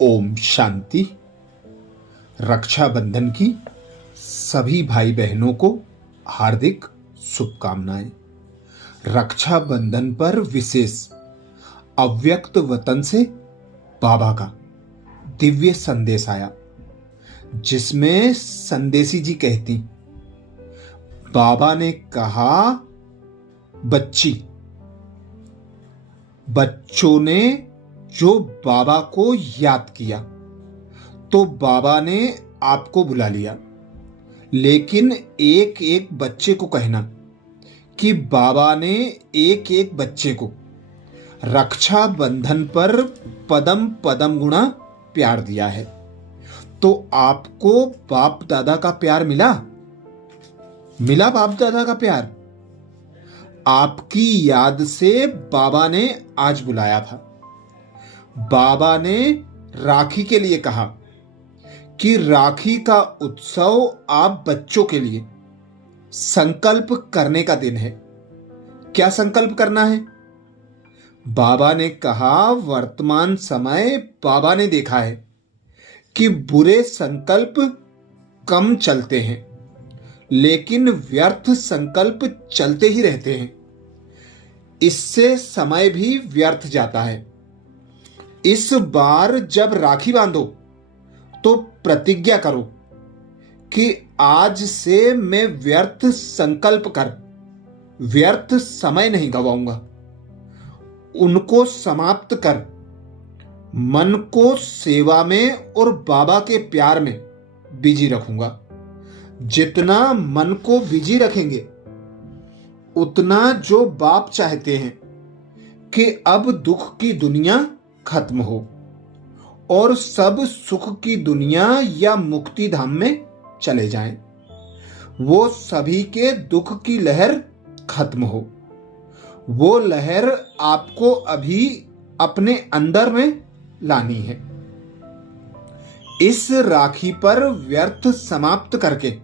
ओम शांति। रक्षाबंधन की सभी भाई बहनों को हार्दिक शुभकामनाएं। रक्षाबंधन पर विशेष अव्यक्त वतन से बाबा का दिव्य संदेश आया, जिसमें संदेशी जी कहती, बाबा ने कहा, बच्चों ने जो बाबा को याद किया तो बाबा ने आपको बुला लिया, लेकिन एक एक बच्चे को कहना कि बाबा ने एक एक बच्चे को रक्षा बंधन पर पदम पदम गुणा प्यार दिया है। तो आपको बाप दादा का प्यार मिला बाप दादा का प्यार। आपकी याद से बाबा ने आज बुलाया था। बाबा ने राखी के लिए कहा कि राखी का उत्सव आप बच्चों के लिए संकल्प करने का दिन है। क्या संकल्प करना है? बाबा ने कहा, वर्तमान समय बाबा ने देखा है कि बुरे संकल्प कम चलते हैं, लेकिन व्यर्थ संकल्प चलते ही रहते हैं। इससे समय भी व्यर्थ जाता है। इस बार जब राखी बांधो तो प्रतिज्ञा करो कि आज से मैं व्यर्थ संकल्प कर व्यर्थ समय नहीं गवाऊंगा। उनको समाप्त कर मन को सेवा में और बाबा के प्यार में बिजी रखूंगा। जितना मन को बिजी रखेंगे, उतना जो बाप चाहते हैं कि अब दुख की दुनिया खत्म हो और सब सुख की दुनिया या मुक्ति धाम में चले जाएं। वो सभी के दुख की लहर खत्म हो। वो लहर आपको अभी अपने अंदर में लानी है। इस राखी पर व्यर्थ समाप्त करके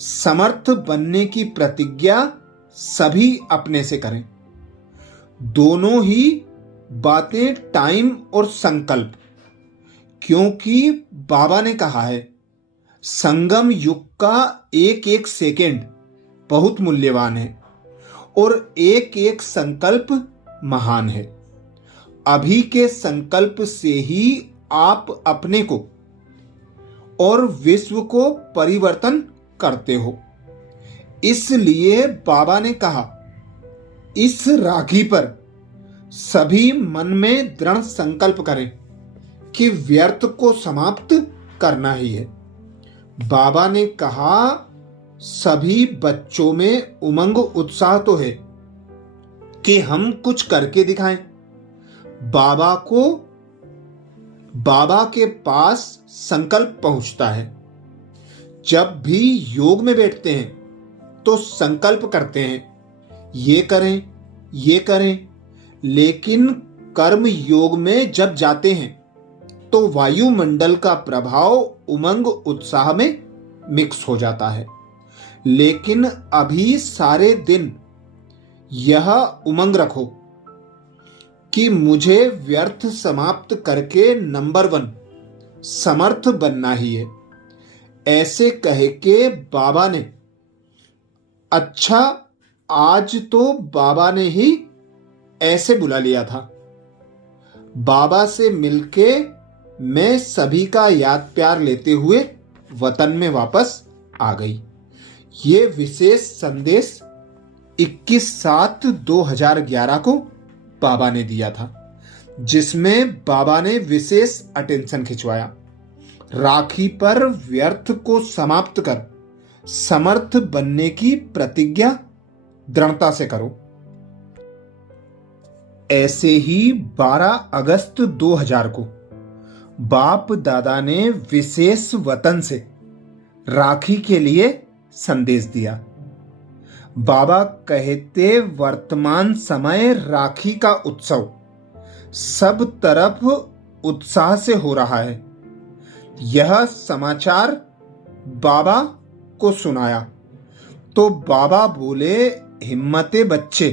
समर्थ बनने की प्रतिज्ञा सभी अपने से करें। दोनों ही बातें, टाइम और संकल्प, क्योंकि बाबा ने कहा है संगम युग का एक एक सेकेंड बहुत मूल्यवान है और एक एक संकल्प महान है। अभी के संकल्प से ही आप अपने को और विश्व को परिवर्तन करते हो। इसलिए बाबा ने कहा, इस राखी पर सभी मन में दृढ़ संकल्प करें कि व्यर्थ को समाप्त करना ही है। बाबा ने कहा, सभी बच्चों में उमंग उत्साह तो है कि हम कुछ करके दिखाएं। बाबा के पास संकल्प पहुंचता है। जब भी योग में बैठते हैं तो संकल्प करते हैं, ये करें, लेकिन कर्म योग में जब जाते हैं तो वायुमंडल का प्रभाव उमंग उत्साह में मिक्स हो जाता है। लेकिन अभी सारे दिन यह उमंग रखो कि मुझे व्यर्थ समाप्त करके नंबर 1 समर्थ बनना ही है। ऐसे कह के बाबा ने, अच्छा, आज तो बाबा ने ही ऐसे बुला लिया था। बाबा से मिलके मैं सभी का याद प्यार लेते हुए वतन में वापस आ गई। ये विशेष संदेश 21/7/2011 को बाबा ने दिया था, जिसमें बाबा ने विशेष अटेंशन खिंचवाया। राखी पर व्यर्थ को समाप्त कर समर्थ बनने की प्रतिज्ञा दृढ़ता से करो। ऐसे ही 12 अगस्त 2000 को बाप दादा ने विशेष वतन से राखी के लिए संदेश दिया। बाबा कहते, वर्तमान समय राखी का उत्सव सब तरफ उत्साह से हो रहा है। यह समाचार बाबा को सुनाया तो बाबा बोले, हिम्मते बच्चे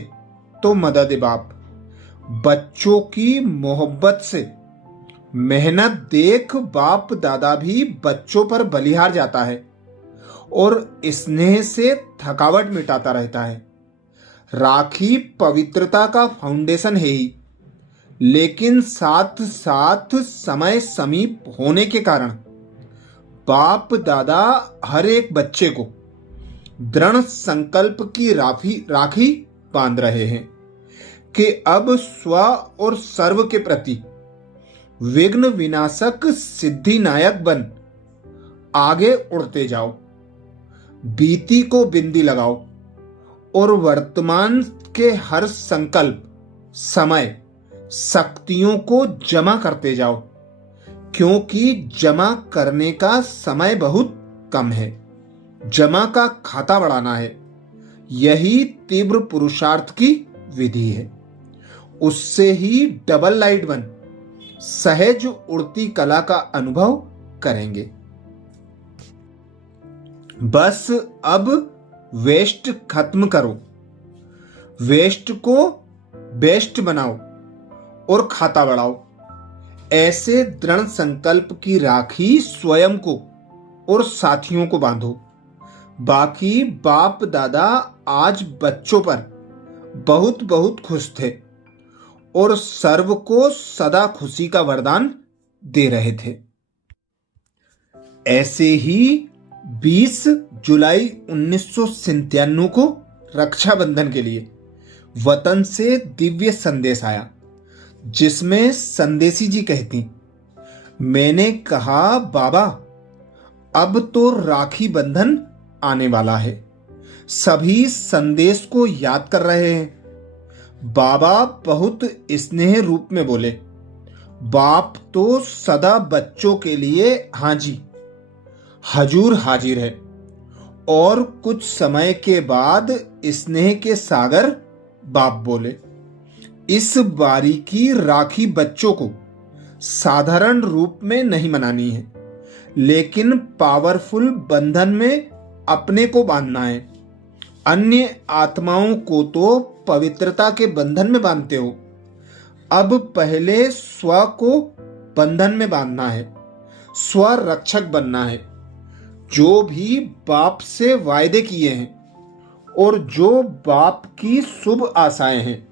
तो मदद बाप। बच्चों की मोहब्बत से मेहनत देख बाप दादा भी बच्चों पर बलिहार जाता है और स्नेह से थकावट मिटाता रहता है। राखी पवित्रता का फाउंडेशन है ही, लेकिन साथ साथ समय समीप होने के कारण बाप दादा हर एक बच्चे को दृढ़ संकल्प की राखी बांध रहे हैं कि अब स्व और सर्व के प्रति विघ्न विनाशक सिद्धि नायक बन आगे उड़ते जाओ। बीती को बिंदी लगाओ और वर्तमान के हर संकल्प, समय, शक्तियों को जमा करते जाओ, क्योंकि जमा करने का समय बहुत कम है। जमा का खाता बढ़ाना है, यही तीव्र पुरुषार्थ की विधि है। उससे ही डबल लाइट बन सहज उड़ती कला का अनुभव करेंगे। बस अब वेस्ट खत्म करो, वेस्ट को बेस्ट बनाओ और खाता बढ़ाओ। ऐसे दृढ़ संकल्प की राखी स्वयं को और साथियों को बांधो। बाकी बाप दादा आज बच्चों पर बहुत बहुत खुश थे और सर्व को सदा खुशी का वरदान दे रहे थे। ऐसे ही 20 जुलाई 1997 को रक्षाबंधन के लिए वतन से दिव्य संदेश आया, जिसमें संदेशी जी कहती, मैंने कहा बाबा अब तो राखी बंधन आने वाला है। सभी संदेश को याद कर रहे हैं। बाबा बहुत स्नेह रूप में बोले, बाप तो सदा बच्चों के लिए हाजी हजूर हाजिर है। और कुछ समय के बाद स्नेह के सागर बाप बोले, इस बारी की राखी बच्चों को साधारण रूप में नहीं मनानी है, लेकिन पावरफुल बंधन में अपने को बांधना है। अन्य आत्माओं को तो पवित्रता के बंधन में बांधते हो, अब पहले स्व को बंधन में बांधना है, स्व रक्षक बनना है। जो भी बाप से वायदे किए हैं और जो बाप की शुभ आशाएं हैं,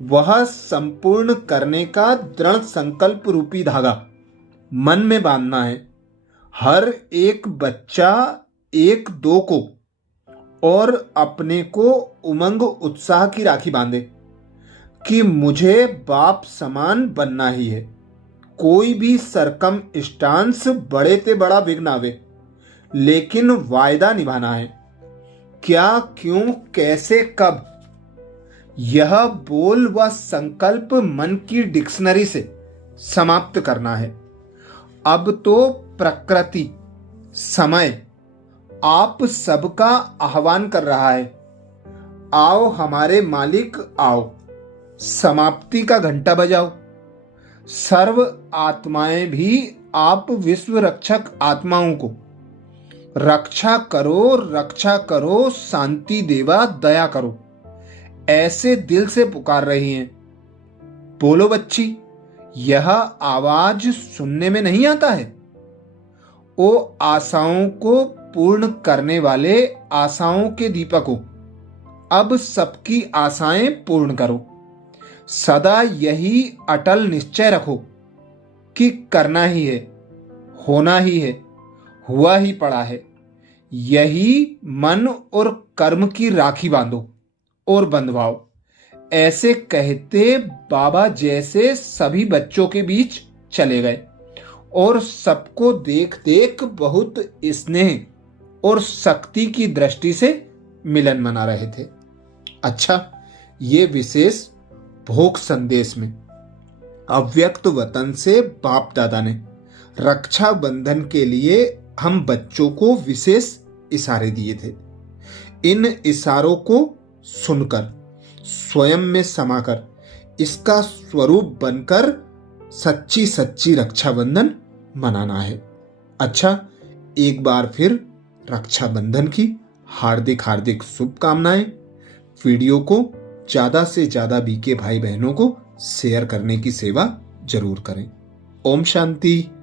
वह संपूर्ण करने का दृढ़ संकल्प रूपी धागा मन में बांधना है। हर एक बच्चा एक दो को और अपने को उमंग उत्साह की राखी बांधे कि मुझे बाप समान बनना ही है। कोई भी सरकम स्टांस बड़े ते बड़ा विघ्न आवे, लेकिन वायदा निभाना है। क्या, क्यों, कैसे, कब, यह बोल व संकल्प मन की डिक्शनरी से समाप्त करना है। अब तो प्रकृति, समय आप सबका आह्वान कर रहा है, आओ हमारे मालिक आओ, समाप्ति का घंटा बजाओ। सर्व आत्माएं भी आप विश्व रक्षक आत्माओं को रक्षा करो, शांति देवा दया करो, ऐसे दिल से पुकार रही हैं। बोलो बच्ची, यह आवाज सुनने में नहीं आता है? ओ आशाओं को पूर्ण करने वाले आशाओं के दीपकों, अब सबकी आशाएं पूर्ण करो। सदा यही अटल निश्चय रखो कि करना ही है, होना ही है, हुआ ही पड़ा है। यही मन और कर्म की राखी बांधो और बंधवाओ। ऐसे कहते बाबा जैसे सभी बच्चों के बीच चले गए और सबको देख देख बहुत स्नेह और शक्ति की दृष्टि से मिलन मना रहे थे। अच्छा, ये विशेष भोग संदेश में अव्यक्त वतन से बाप दादा ने रक्षा बंधन के लिए हम बच्चों को विशेष इशारे दिए थे। इन इशारों को सुनकर स्वयं में समाकर इसका स्वरूप बनकर सच्ची सच्ची रक्षाबंधन मनाना है। अच्छा, एक बार फिर रक्षाबंधन की हार्दिक हार्दिक शुभकामनाएं। वीडियो को ज्यादा से ज्यादा बीके भाई बहनों को शेयर करने की सेवा जरूर करें। ओम शांति।